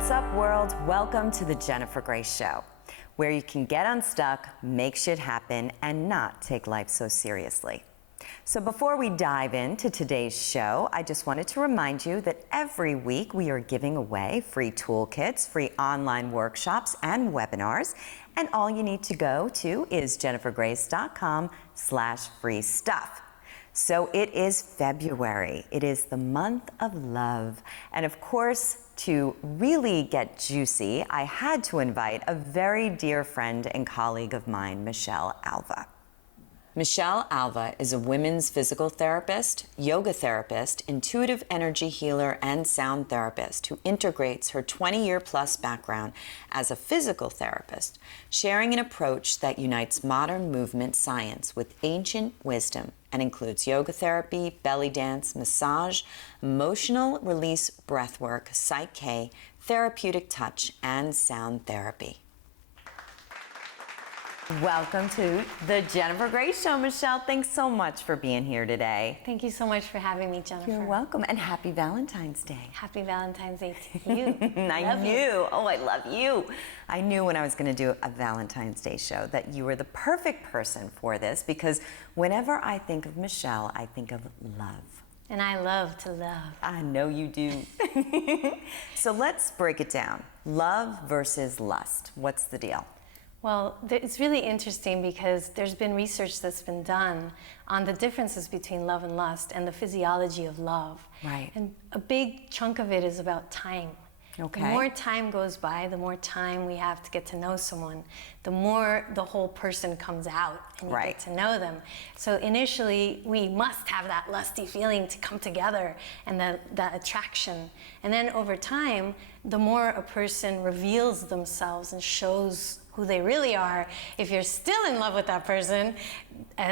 What's up, world? Welcome to the Jennifer Grace Show, where you can get unstuck, make shit happen, and not take life so seriously. So before we dive into today's show, I just wanted to remind you that every week we are giving away free toolkits, free online workshops, and webinars. And all you need to go to is jennifergrace.com/free stuff. So it is February. It is the month of love. And of course, to really get juicy, I had to invite a very dear friend and colleague of mine, Michelle Alva. Michelle Alva is a women's physical therapist, yoga therapist, intuitive energy healer, and sound therapist who integrates her 20-year-plus background as a physical therapist, sharing an approach that unites modern movement science with ancient wisdom and includes yoga therapy, belly dance, massage, emotional release breathwork, Psych-K, therapeutic touch, and sound therapy. Welcome to the Jennifer Grace Show, Michelle. Thanks so much for being here today. Thank you so much for having me, Jennifer. You're welcome, and happy Valentine's Day. Happy Valentine's Day to you. I knew. Oh, I love you. I knew when I was going to do a Valentine's Day show that you were the perfect person for this, because whenever I think of Michelle, I think of love. And I love to love. I know you do. So let's break it down. Love versus lust. What's the deal? Well, it's really interesting because there's been research that's been done on the differences between love and lust and the physiology of love. Right. And a big chunk of it is about time. Okay. The more time goes by, the more time we have to get to know someone, the more the whole person comes out and you Right. get to know them. So initially, we must have that lusty feeling to come together and that attraction. And then over time, the more a person reveals themselves and shows who they really are, if you're still in love with that person,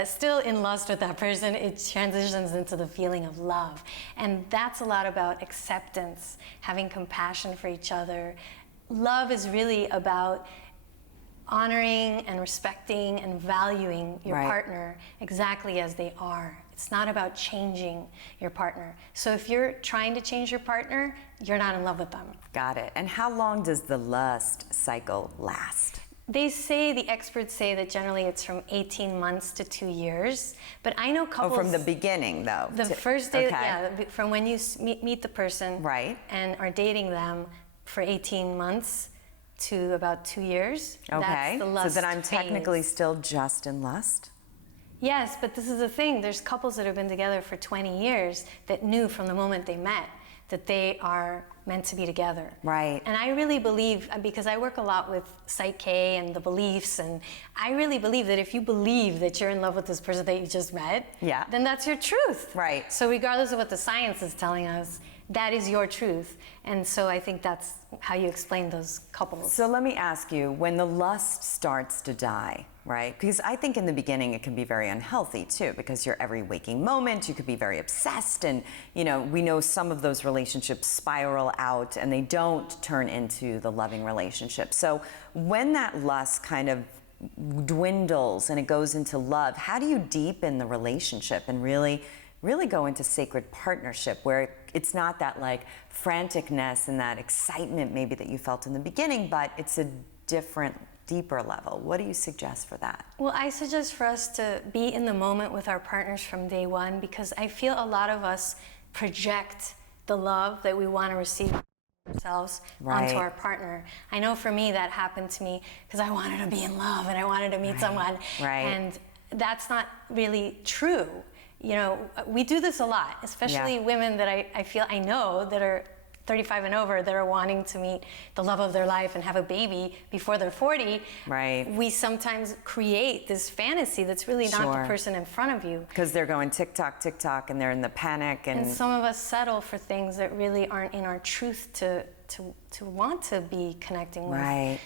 still in lust with that person, it transitions into the feeling of love. And that's a lot about acceptance, having compassion for each other. Love is really about honoring and respecting and valuing your Right. partner exactly as they are. It's not about changing your partner. So if you're trying to change your partner, you're not in love with them. Got it. And how long does the lust cycle last? They say, the experts say that generally it's from 18 months to 2 years. But I know couples... Oh, from the beginning, though. The first day, okay. yeah, from when you meet the person Right. and are dating them for 18 months to about 2 years. Okay. That's the lust So then I'm technically phase. still just in lust? Yes, but this is the thing. There's couples that have been together for 20 years that knew from the moment they met that they are meant to be together. Right. And I really believe, because I work a lot with Psych-K and the beliefs, and I really believe that if you believe that you're in love with this person that you just met, Yeah. then that's your truth. Right. So regardless of what the science is telling us, that is your truth. And so I think that's how you explain those couples. So let me ask you, when the lust starts to die, right? Because I think in the beginning it can be very unhealthy too, because your every waking moment, you could be very obsessed, and we know some of those relationships spiral out and they don't turn into the loving relationship. So when that lust kind of dwindles and it goes into love, how do you deepen the relationship and really go into sacred partnership where it's not that like franticness and that excitement maybe that you felt in the beginning, but it's a different, deeper level? What do you suggest for that? Well, I suggest for us to be in the moment with our partners from day one, because I feel a lot of us project the love that we want to receive ourselves onto our partner. I know for me that happened to me because I wanted to be in love and I wanted to meet someone. Right. And that's not really true. We do this a lot, especially women that I feel I know that are 35 and over that are wanting to meet the love of their life and have a baby before they're 40. Right. We sometimes create this fantasy that's really not the person in front of you. Because they're going tick-tock, tick-tock, and they're in the panic. And some of us settle for things that really aren't in our truth to want to be connecting with. Right.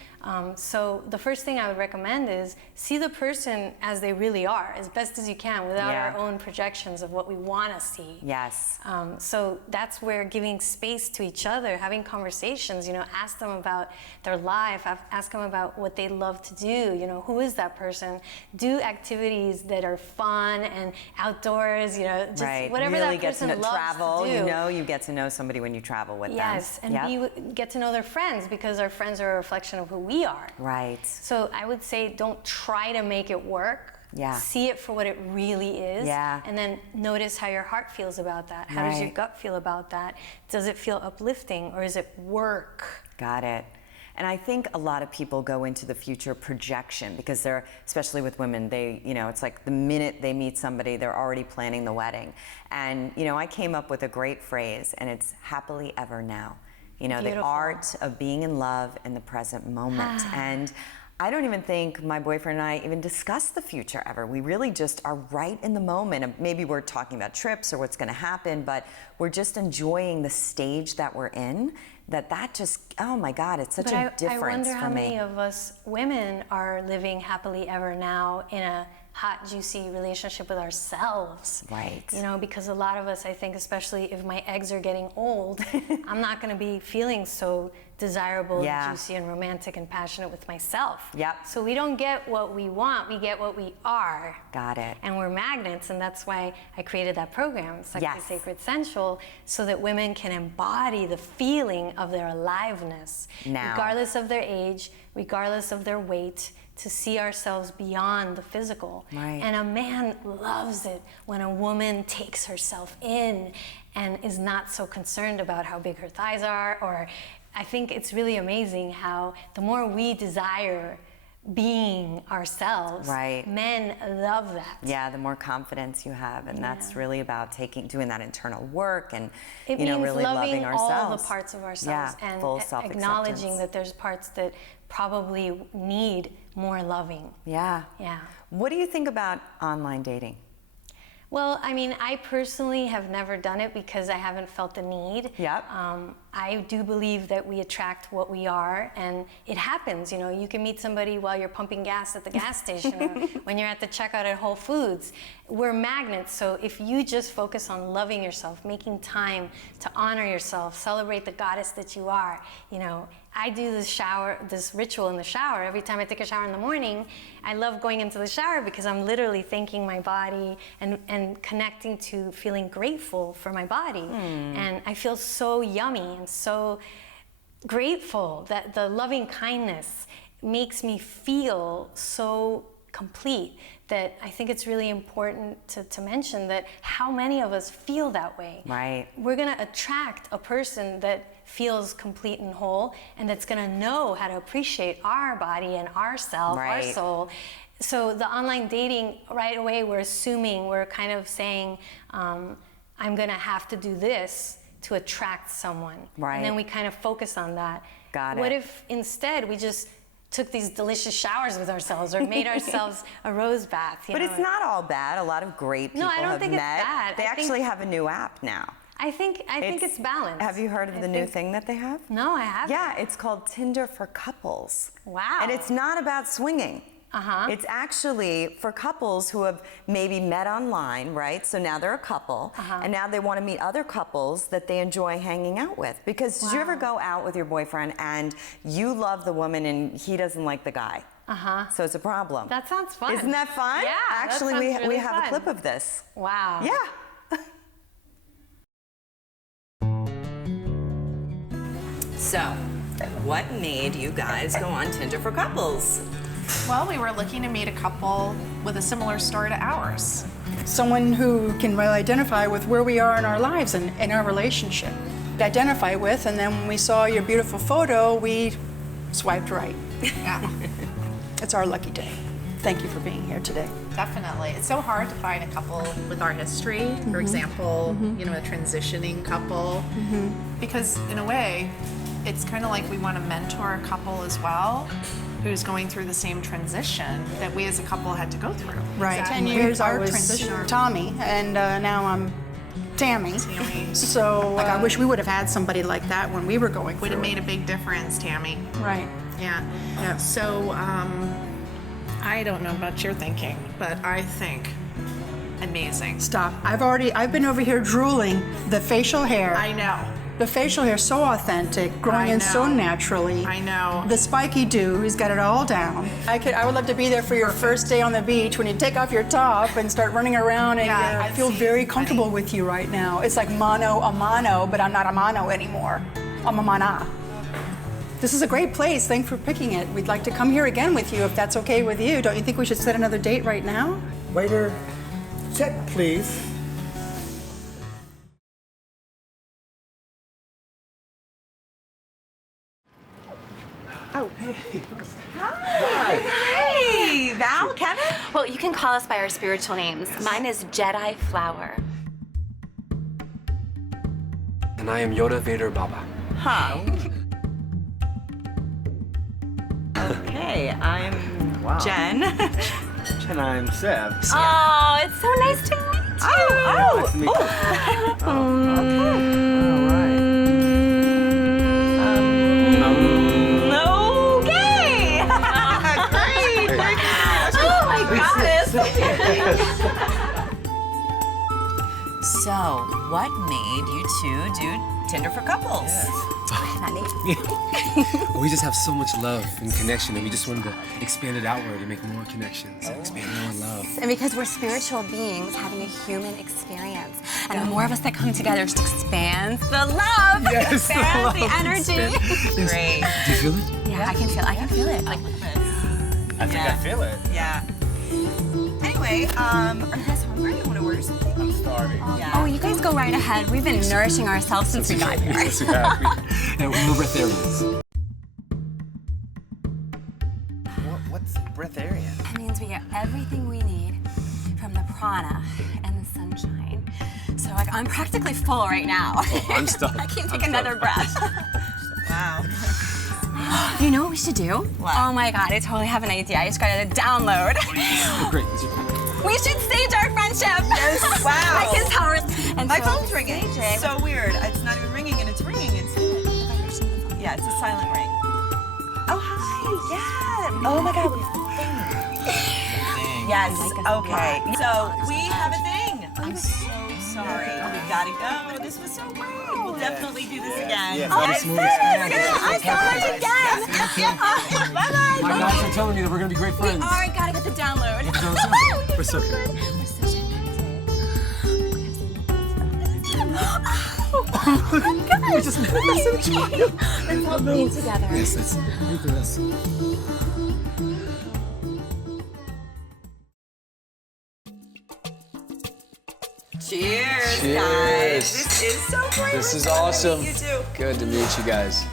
So the first thing I would recommend is see the person as they really are, as best as you can, without our own projections of what we want to see. Yes. So that's where giving space to each other, having conversations, ask them about their life, ask them about what they love to do, who is that person, do activities that are fun and outdoors, just whatever really that person get to loves travel, to do. You get to know somebody when you travel with them. Yes, and get to know their friends, because our friends are a reflection of who we are. Right. So I would say don't try to make it work. Yeah. See it for what it really is. Yeah. And then notice how your heart feels about that. How does your gut feel about that? Does it feel uplifting, or is it work? Got it. And I think a lot of people go into the future projection, because they're, especially with women, they, it's like the minute they meet somebody, they're already planning the wedding. And, I came up with a great phrase, and it's happily ever now. Beautiful. The art of being in love in the present moment. And I don't even think my boyfriend and I even discuss the future ever. We really just are right in the moment. And maybe we're talking about trips or what's going to happen, but we're just enjoying the stage that we're in. That just, oh my God, it's such a difference for me. I wonder how many of us women are living happily ever now in a hot, juicy relationship with ourselves. Right. Because a lot of us, I think, especially if my eggs are getting old, I'm not going to be feeling so desirable, juicy, and romantic and passionate with myself. Yep. So we don't get what we want, we get what we are. Got it. And we're magnets, and that's why I created that program, Sexy Sacred Sensual, so that women can embody the feeling of their aliveness, regardless of their age, regardless of their weight, to see ourselves beyond the physical. Right. And a man loves it when a woman takes herself in and is not so concerned about how big her thighs are. Or I think it's really amazing how the more we desire being ourselves, men love that. Yeah, the more confidence you have, and that's really about doing that internal work and it means really loving ourselves. all the parts of ourselves, and full acknowledging that there's parts that probably need more loving. Yeah. What do you think about online dating? Well, I mean, I personally have never done it because I haven't felt the need. Yep. I do believe that we attract what we are, and it happens. You can meet somebody while you're pumping gas at the gas station or when you're at the checkout at Whole Foods. We're magnets, so if you just focus on loving yourself, making time to honor yourself, celebrate the goddess that you are, I do this ritual in the shower. Every time I take a shower in the morning, I love going into the shower because I'm literally thanking my body and connecting to feeling grateful for my body. And I feel so yummy and so grateful that the loving kindness makes me feel so complete, that I think it's really important to mention that how many of us feel that way. Right. We're gonna attract a person that feels complete and whole, and that's gonna know how to appreciate our body and ourself, our soul. So the online dating, right away, we're kind of saying, I'm gonna have to do this to attract someone. Right. And then we kind of focus on that. Got it. What if instead we just took these delicious showers with ourselves or made ourselves a rose bath? But it's not all bad. A lot of great people I don't have think met. It's bad. They actually have a new app now. I think it's balanced. Have you heard of the new thing that they have? No, I haven't. Yeah, it's called Tinder for Couples. Wow. And it's not about swinging. It's actually for couples who have maybe met online, right? So now they're a couple, and now they want to meet other couples that they enjoy hanging out with. Because did you ever go out with your boyfriend and you love the woman and he doesn't like the guy? So it's a problem. That sounds fun. Isn't that fun? Yeah. Actually, that sounds really we have fun. a clip of this. Wow. Yeah. So, what made you guys go on Tinder for Couples? Well, we were looking to meet a couple with a similar story to ours. Someone who can really identify with where we are in our lives and in our relationship. Identify with, and then when we saw your beautiful photo, we swiped right. Yeah, It's our lucky day. Thank you for being here today. definitely. It's so hard to find a couple with our history, for example, a transitioning couple, because in a way, it's kind of like we want to mentor a couple as well who's going through the same transition that we as a couple had to go through. Right. 10 We- years I our was transition- Tommy, and now I'm Tammy. Tammy. So I wish we would have had somebody like that when we were going Would through have it. made a big difference, Tammy. Right. Yeah. So, I don't know about your thinking, but I think amazing. Stop. I've been over here drooling. The facial hair. I know. The facial hair so authentic, growing in so naturally. I know. The spiky do, he's got it all down. I would love to be there for your first day on the beach when you take off your top and start running around, and I feel very comfortable with you right now. It's like mano a mano, but I'm not a mano anymore. I'm a mana. This is a great place. Thanks for picking it. We'd like to come here again with you if that's okay with you. Don't you think we should set another date right now? Waiter, check, please. Oh, hey. Hi. Hey, Val, Kevin? Well, you can call us by our spiritual names. Mine is Jedi Flower. And I am Yoda Vader Baba. Huh. Okay, I'm Jen. And I'm Seb. Oh, it's so nice to meet you. Nice to meet you. So, what made you two do Tinder for couples? We just have so much love and connection, and we just wanted to expand it outward and make more connections and expand more love. And because we're spiritual beings having a human experience, and the more of us that come together just expands the love, Yes, the expands love, the energy. Great. Do you feel it? Yeah, I can feel it. Like, I think I feel it. Yeah. Anyway, are you guys hungry? You want to order something? I'm starving. Yeah. oh, you guys go right ahead. We've been nourishing ourselves since we got here. Yes, we have. And we're breatharians. What's breatharian? It means we get everything we need from the prana and the sunshine. So, like, I'm practically full right now. I'm stuck. I can't take another breath. Wow. You know what we should do? What? Oh my God, I totally have an idea. I just got it to download. Oh, great. This is great. We should stage our friendship. Yes. Wow. Like his towers. And My so- phone's ringing. It's so weird. It's not even ringing, and it's ringing. Yeah, it's a silent ring. Oh, hi. Yeah. Oh my God. We have a thing. Yes. Okay. So we have a thing. I'm so sorry. We gotta go. This was so great. We'll definitely do this again. Yes. Oh, Yes, I'm Maurice, so much again. Bye-bye. My guys are telling me that we're going to be great friends. All right, gotta get the download. We're so good. We're so Oh my God. We just met. We're so cute. Let's all be together. Yes, let's do this. Cheers, Cheers. guys. This is so great. This We're is so happy to awesome. meet you too. Good to meet you guys.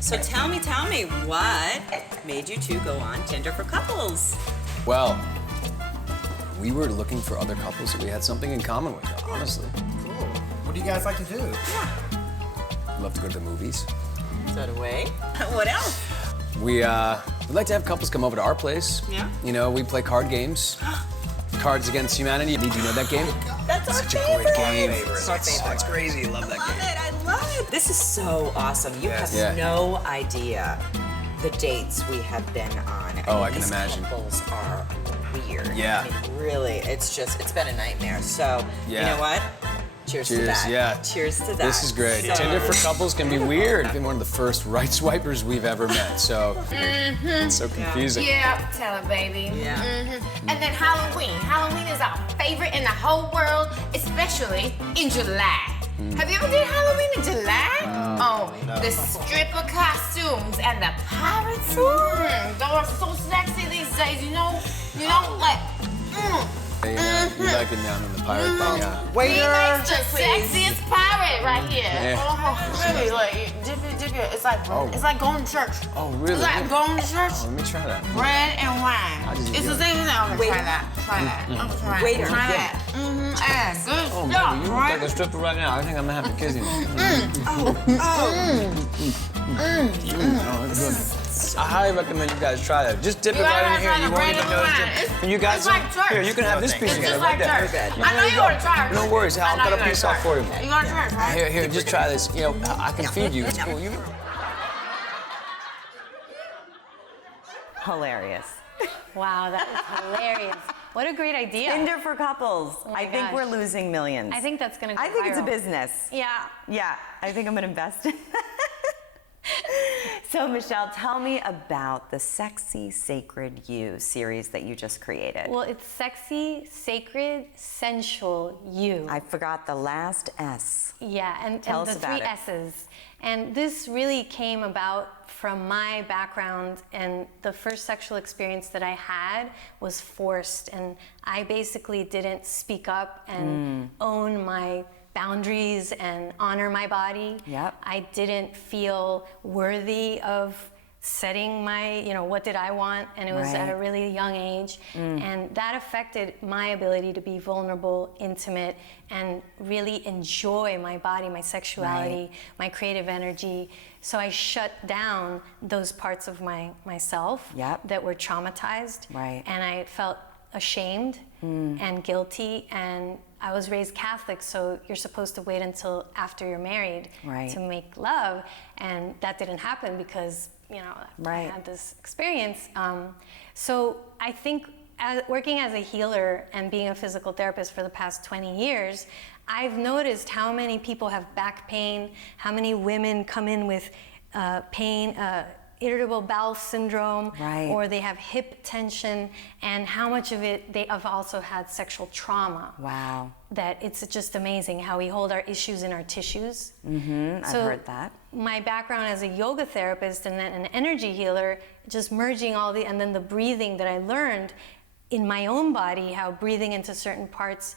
So tell me, what made you two go on Tinder for couples? Well, we were looking for other couples that we had something in common with, honestly. Cool. What do you guys like to do? We love to go to the movies. So do we. What else? We like to have couples come over to our place. Yeah. You know, we play card games. Cards Against Humanity. Do you know that game? That's our Such a favorite. great game. It's our favorite. It's crazy. Love that Love game. it. I love it. This is so awesome. You have Yeah. no idea the dates we have been on. Oh, I can these imagine. Couples are weird. Yeah. I mean, really, it's been a nightmare. So, you Yeah. know what? Cheers to Cheers, that. yeah. Cheers to that. This is great. So- Tinder for couples can be weird. I've been one of the first right swipers we've ever met, so it's so confusing. Yeah, tell it, baby. Yeah. And then Halloween. Halloween is our favorite in the whole world, especially in July. Have you ever did Halloween in July? The stripper costumes and the pirates. Those are so sexy these days. You know, like. You like it down in the pirate thing, yeah. He makes the sexiest pirate right here. Yeah. Oh, really? Like, dip it. It's like going to church. Oh, really? It's like going to church. Oh, let me try that. Bread and wine. just It's do the it. same thing. I'm gonna Waiter. try that. Try that. I'm gonna try Waiter. Try that. Good Oh, stuff, baby, you look right? like a stripper right now. I think I'm gonna have to kiss you. Oh, it's good. I highly recommend you guys try that. Just dip it You right gotta in here. try the You won't bread even and notice wine. it. It's- And you guys, it's like church. here, you can have this piece It's of it just right like there. church. Yeah, I know there you go. ought to try it. No worries. I I'll know cut you a gotta piece try off it. for you. You gotta try it, right? Here, just try this. You know, I can feed you. It's cool. You. Hilarious. Wow, that was hilarious. What a great idea. Tinder for couples. Oh my I think gosh. we're losing millions. I think that's going to go I think it's a viral. business. Yeah. Yeah, I think I'm gonna invest in that. So Michelle, tell me about the Sexy Sacred You series that you just created. Well, it's sexy, sacred, sensual you. I forgot the last S. Yeah, and Tell the us three about it. S's. And this really came about from my background, and the first sexual experience that I had was forced, and I basically didn't speak up and own my boundaries and honor my body. Yep. I didn't feel worthy of setting my, what did I want? And it was at a really young age. And that affected my ability to be vulnerable, intimate, and really enjoy my body, my sexuality, my creative energy. So I shut down those parts of myself that were traumatized. Right. And I felt ashamed and guilty, and I was raised Catholic, so you're supposed to wait until after you're married to make love, and that didn't happen because I had this experience. So I think working as a healer and being a physical therapist for the past 20 years, I've noticed how many people have back pain, how many women come in with pain, irritable bowel syndrome, or they have hip tension, and how much of it they have also had sexual trauma. Wow. That it's just amazing how we hold our issues in our tissues. I've heard that. My background as a yoga therapist and then an energy healer, just merging and then the breathing that I learned in my own body, how breathing into certain parts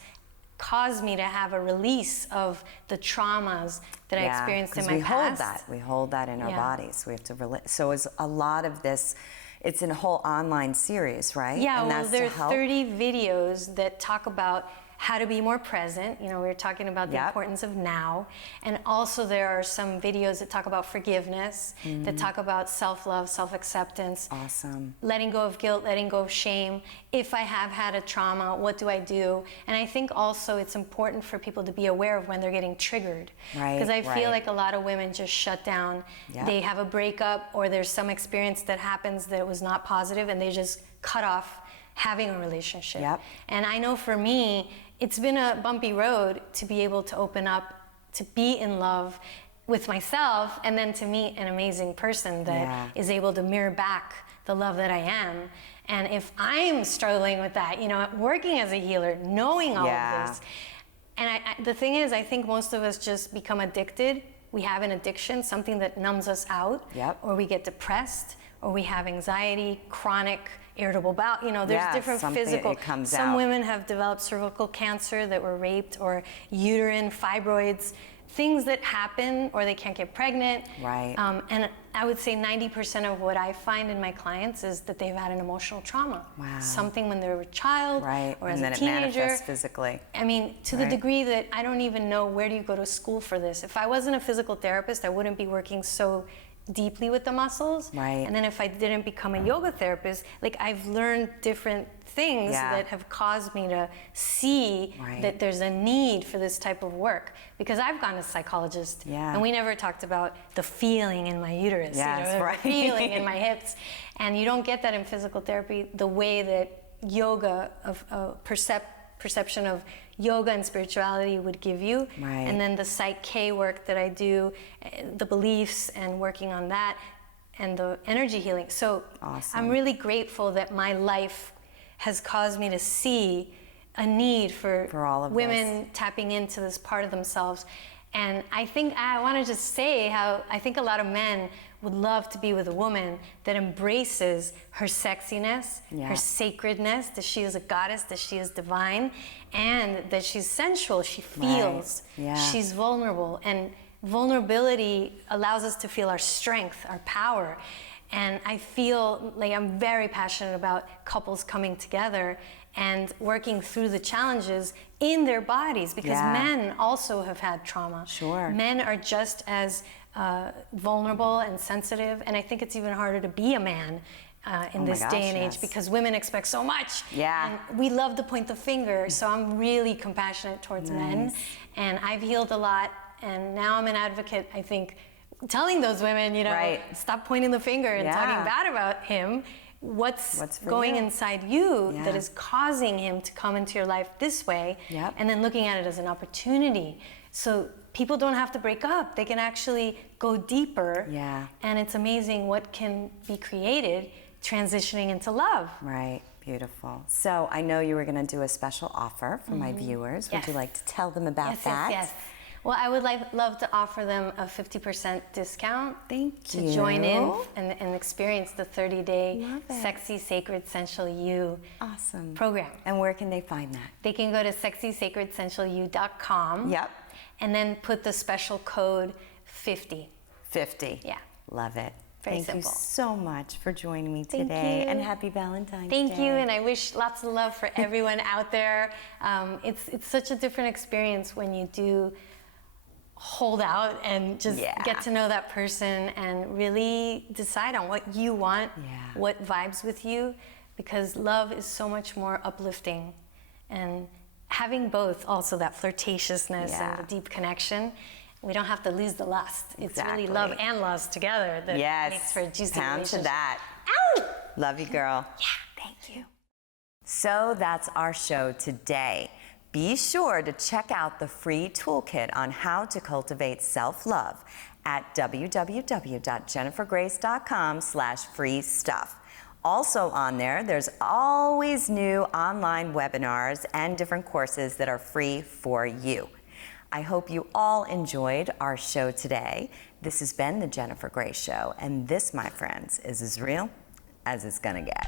caused me to have a release of the traumas that I experienced in my past. We hold that in our bodies. We have to so is a lot of this. It's in a whole online series, right? Yeah, and well, that's there to are help? 30 videos that talk about how to be more present. We were talking about the importance of now. And also there are some videos that talk about forgiveness, that talk about self-love, self-acceptance. Awesome. Letting go of guilt, letting go of shame. If I have had a trauma, what do I do? And I think also it's important for people to be aware of when they're getting triggered. Because I feel like a lot of women just shut down. They have a breakup, or there's some experience that happens that was not positive, and they just cut off having a relationship. And I know for me, it's been a bumpy road to be able to open up, to be in love with myself, and then to meet an amazing person that is able to mirror back the love that I am. And if I'm struggling with that, working as a healer, knowing all of this, and the thing is, I think most of us just become addicted. We have an addiction, something that numbs us out, or we get depressed, or we have anxiety, chronic irritable bowel. There's different physical. Some women have developed cervical cancer that were raped, or uterine fibroids, things that happen, or they can't get pregnant. And I would say 90% of what I find in my clients is that they've had an emotional trauma. Something when they were a child, or as a teenager. And then it manifests physically. I mean, to the degree that I don't even know where do you go to school for this. If I wasn't a physical therapist, I wouldn't be working so deeply with the muscles. And then if I didn't become a yoga therapist, I've learned different things that have caused me to see that there's a need for this type of work. Because I've gone to a psychologist, and we never talked about the feeling in my uterus, the feeling in my hips. And you don't get that in physical therapy the way that yoga, perception of yoga and spirituality would give you. And then the Psych K work that I do, the beliefs and working on that, and the energy healing. So I'm really grateful that my life has caused me to see a need for all of women tapping into this part of themselves. And I think I want to just say how I think a lot of men would love to be with a woman that embraces her sexiness, her sacredness, that she is a goddess, that she is divine, and that she's sensual, she feels, she's vulnerable. And vulnerability allows us to feel our strength, our power. And I feel like I'm very passionate about couples coming together and working through the challenges in their bodies, because men also have had trauma. Men are just as vulnerable and sensitive, and I think it's even harder to be a man in this day and age, because women expect so much. And we love to point the finger, so I'm really compassionate towards men, and I've healed a lot, and now I'm an advocate, I think, telling those women, stop pointing the finger and talking bad about him. what's for going you? inside you Yeah. that is causing him to come into your life this way, Yep. and then looking at it as an opportunity. So people don't have to break up. They can actually go deeper. Yeah. And it's amazing what can be created transitioning into love. Right, beautiful. So I know you were going to do a special offer for my viewers. Would you Yes. like to tell them about Yes, that? yes, yes. Well, I would love to offer them a 50% discount Thank to you. join in and experience the 30-day Love it. Sexy Sacred Sensual You Awesome. program. And where can they find that? They can go to sexysacredsensualyou.com. Yep. And then put the special code 50. 50. Yeah. Love it. Very Thank simple. you so much for joining me Thank today. you. And happy Valentine's Thank Day. you, and I wish lots of love for everyone out there. It's such a different experience when you do hold out and just Yeah. get to know that person and really decide on what you want, Yeah. what vibes with you, because love is so much more uplifting. And having both, also that flirtatiousness Yeah. and the deep connection, we don't have to lose the lust. It's really Exactly. love and lust together that Yes. makes for a juicy Pound relationship. to that. Ow! Love you, girl. Yeah, thank you. So that's our show today. Be sure to check out the free toolkit on how to cultivate self-love at www.jennifergrace.com/free stuff. Also on there, there's always new online webinars and different courses that are free for you. I hope you all enjoyed our show today. This has been The Jennifer Grace Show, and this, my friends, is as real as it's gonna get.